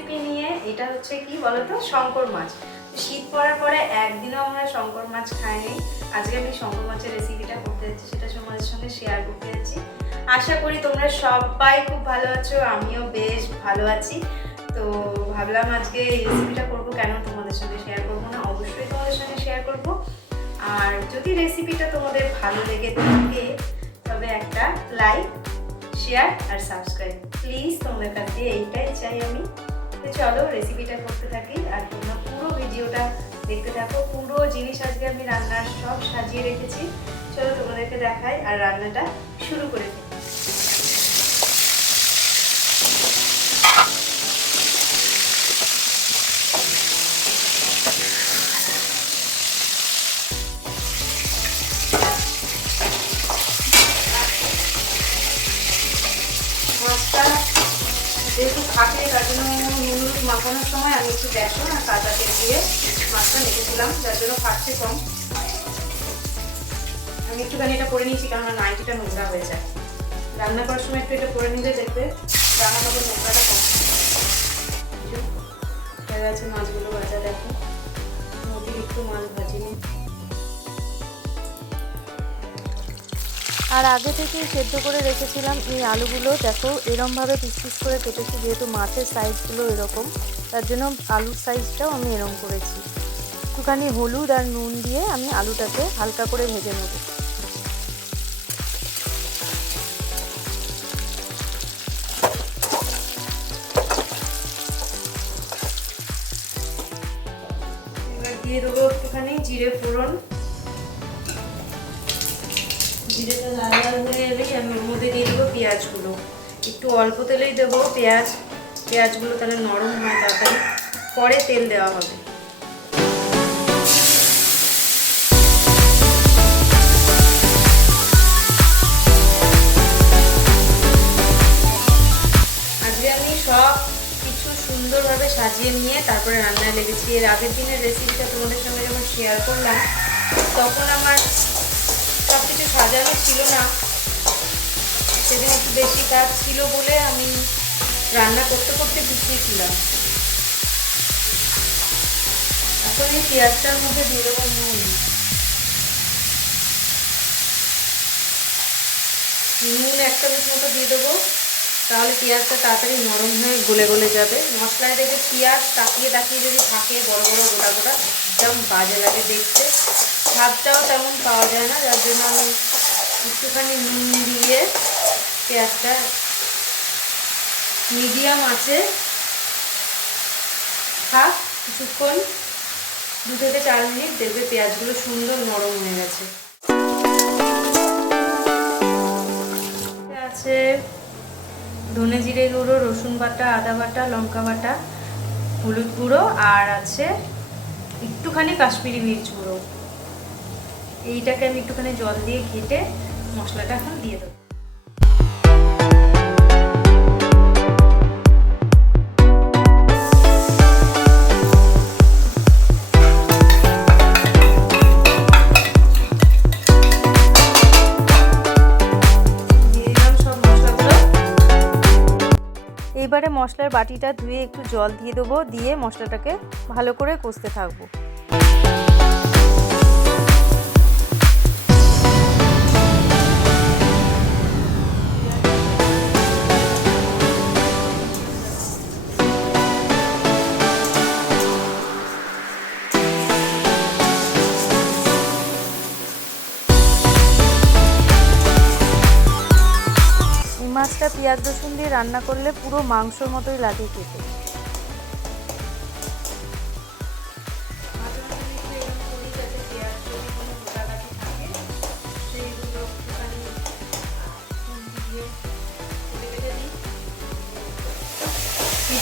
Recipe নিয়ে এটা হচ্ছে কি বলতো? শঙ্কর মাছ। শীত পড়ার পরে একদিনও আমরা শঙ্কর মাছ খাইনি। আজকে আমি শঙ্কর মাছের রেসিপিটা করতে যাচ্ছি, সেটা তোমাদের সঙ্গে শেয়ার করতে যাচ্ছি। আশা করি তোমরা সবাই খুব ভালো আছো, আমিও বেশ ভালো আছি। তো ভাবলাম আজকে এই রেসিপিটা করব কেন তোমাদের সঙ্গে শেয়ার করব না? অবশ্যই তোমাদের সঙ্গে শেয়ার করব। আর যদি রেসিপিটা তোমাদের ভালো লেগে থাকে, তবে একটা লাইক শেয়ার আর সাবস্ক্রাইব প্লিজ তোমাদের কাছে এইটাই চাই আমি। তো চলো রেসিপিটা করতে থাকি। আর তোমরা পুরো ভিডিওটা দেখতে থাকো। পুরো জিনিস আজকে আমি রান্নার সব সাজিয়ে রেখেছি। চলো তোমাদেরকে দেখাই আর রান্নাটা শুরু করে দিই। যেহেতু থাকে, তার জন্য নুন মাখানোর সময় আমি একটু বেসন আর কাঁচা তেল দিয়ে মাছটা মেখেছিলাম যার জন্য ফাটছে কম। আমি একটুখানি এটা করে নিয়েছি কারণ নাইটিটা নোংরা হয়ে যায়। রান্না করার সময় একটু এটা করে নিলে দেখবে রান্না কাপড় নোংরাটা কম। হয়ে গেছে মাছগুলো ভাজা, দেখো। অতিরিক্ত মাছ ভাজিনি। আর আগে থেকেই সেদ্ধ করে রেখেছিলাম এই আলুগুলো। দেখো, এরমভাবে পিস পিস করে কেটেছি, যেহেতু মাছের সাইজগুলো এরকম, তার জন্য আলুর সাইজটাও আমি এরম করেছি। একটুখানি হলুদ আর নুন দিয়ে আমি আলুটাকে হালকা করে ভেজে নেব। দিয়ে দেবো একটুখানি জিরে ফোড়ন। জিরেটা লাল লাল হয়ে এলেই আমি ওর মধ্যে দিয়ে দেবো পেঁয়াজগুলো। একটু অল্প তেলেই দেবো পেঁয়াজ। পেঁয়াজগুলো তাহলে নরম হয় তাড়াতাড়ি। পরে তেল দেওয়া হবে। সুন্দরভাবে সাজিয়ে নিয়ে তারপরে রান্নায় লেগেছি। এর আগের দিনের রেসিপিটা তোমাদের সঙ্গে যখন শেয়ার করলাম, তখন আমার সাজানো ছিল না। সেদিন একটু বেশি কাজ ছিল বলে আমি রান্না করতে করতে গুছিয়েছিলাম এখন এই পেঁয়াজটার মধ্যে দিয়ে দেবো নুন। নুন এক চামচ মতো দিয়ে দেবো। তাহলে পেঁয়াজটা তাড়াতাড়ি নরম হয়ে গলে গলে যাবে। মশলায় দেখে পেঁয়াজ তাকিয়ে তাকিয়ে যদি থাকে বড় বড় গোটা গোটা যেমন বাজে লাগে দেখতে। স্বাদটাও তেমন পাওয়া যায় না, যার জন্য আমি একটুখানি নুন দিয়ে পেঁয়াজটা মিডিয়াম আছে থাক কিছুক্ষণ, দু থেকে চার মিনিট দেখবে পেঁয়াজগুলো সুন্দর নরম হয়ে গেছে। আছে ধনে জিরে গুঁড়ো, রসুন বাটা, আদা বাটা, লঙ্কা বাটা, হলুদ গুঁড়ো, আর আছে একটুখানি কাশ্মীরি মির্চ গুঁড়ো। এইটাকে আমি একটুখানি জল দিয়ে ঘেটে মশলাটা এখন দিয়ে দেবো। এইবারে মশলার বাটিটা ধুয়ে একটু জল দিয়ে দেবো, দিয়ে মশলাটাকে ভালো করে কষতে থাকব। পেঁয়াজ রসুন দিয়ে রান্না করলে পুরো মাংসর মতোই লাগে খেতে।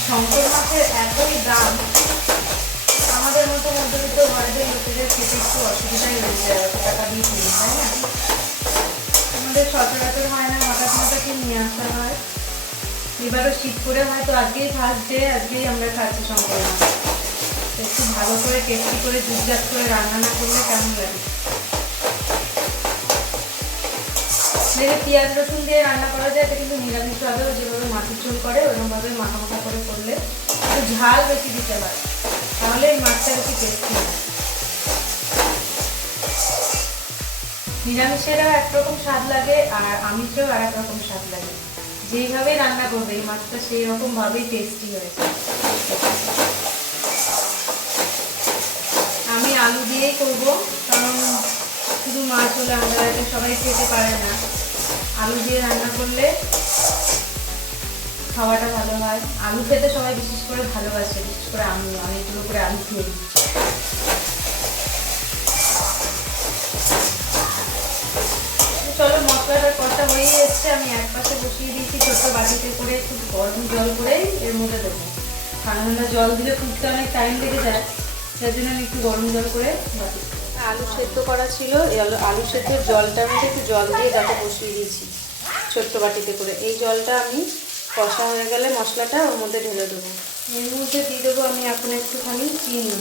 শঙ্কর মাছের এতই এরকম এবারও শীত করে হয়তো আজকেই ফার্স্ট ডে আজকেই আমরা খাচ্ছি তো একটু ভালো করে টেস্টি করে দুধজাত করে রান্না না করলে কেমন লাগে? দেখে পেঁয়াজ রসুন দিয়ে রান্না করা যায়, এটা কিন্তু নিরামিষভাবেও যেভাবে মাছের ঝোল করে ওরকমভাবে মাখা মাখা করে করলে একটু ঝাল বেশি দিতে হয়। তাহলে মাছটা বেশি টেস্টি হয়। নিরামিষেরও একরকম স্বাদ লাগে আর আমিষেও আর এক রকম স্বাদ লাগে। যেইভাবে রান্না করবে, এই মাছটা সেই রকম ভাবেই টেস্টি হয়েছে। আমি আলু দিয়েই করব, কারণ শুধু মাছ হলে আমরা সবাই খেতে পারে না। আলু দিয়ে রান্না করলে খাওয়াটা ভালো হয়। আলু খেতে সবাই বিশেষ করে ভালোবাসে, বিশেষ করে আমি, অনেকগুলো করে আলু খেয়ে কষা এসছে আমি এক পাশে বসিয়ে দিয়েছি ছোট্ট বাটিতে করে একটু গরম জল করেই এর মধ্যে দেবো। ঠান্ডা ঠান্ডা জল দিলে ফুটতে অনেক টাইম লেগে যায় যার জন্য আমি একটু গরম জল করে আলু সেদ্ধ করা ছিল এই আলু আলু সেদ্ধের জলটার মধ্যে একটু জল দিয়ে যাতে বসিয়ে দিয়েছি ছোট্ট বাটিতে করে। এই জলটা আমি কষা হয়ে গেলে মশলাটা ওর মধ্যে ঢেলে দেবো। এর মধ্যে দিয়ে দেবো আমি এখন একটুখানি চিনি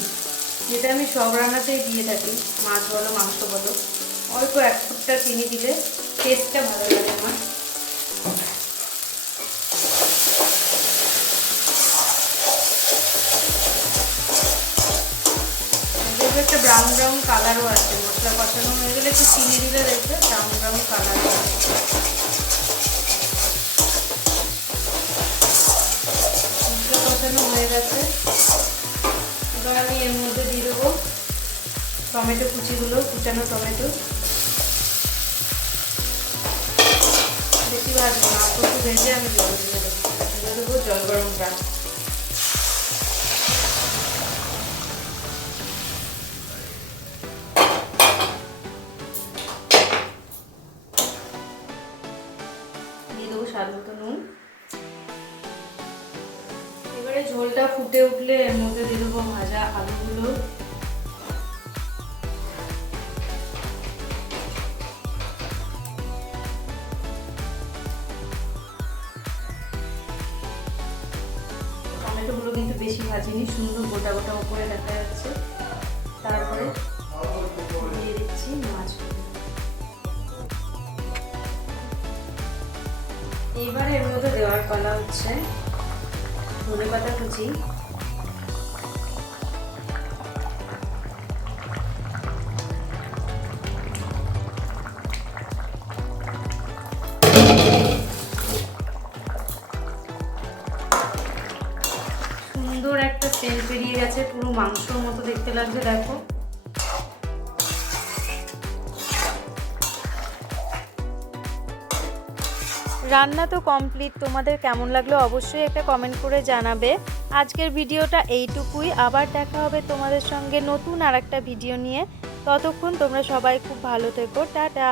যেটা আমি সব রান্নাতেই দিয়ে থাকি মাছ বলো মাংস বলো। অল্প এক ফুটটা চিনি দিলে টেস্টটা ভালো লাগে আমার একটা ব্রাউন ব্রাউন কালারও আছে মশলা কষানো হয়ে গেলে একটু চিনি দিলে দেখবে ব্রাউন ব্রাউন কালারও আছে মশলা কষানো হয়ে গেছে এবার আমি এর মধ্যে দিয়ে দেবো টমেটো কুচিগুলো কুচানো টমেটো বেশি ভাজবো না অল্প একটু ভেজে আমি জল দিয়ে দেবো দিয়ে দেবো জল গরম প্রাণ দিয়ে দেবো স্বাদ মতো নুন এবারে ঝোলটা ফুটে উঠলে এর মধ্যে দিয়ে দেবো ভাজা আলুগুলো টমেটোগুলো কিন্তু বেশি ভাজিনি, সুন্দর গোটা গোটা উপরে দেখা যাচ্ছে। তারপরে দিয়ে দিচ্ছি মাছগুলো এইবার এর মধ্যে দেওয়ার পালা হচ্ছে ধনে পাতা কুচি। পুরো মাংসর মতো দেখতে লাগছে, দেখো। রান্না তো কমপ্লিট তোমাদের কেমন লাগল অবশ্যই একটা কমেন্ট করে জানাবে। আজকের ভিডিওটা এইটুকুই, আবার দেখা হবে তোমাদের সঙ্গে নতুন আর একটা ভিডিও নিয়ে। ততক্ষণ তোমরা সবাই খুব ভালো থেকো, টাটা!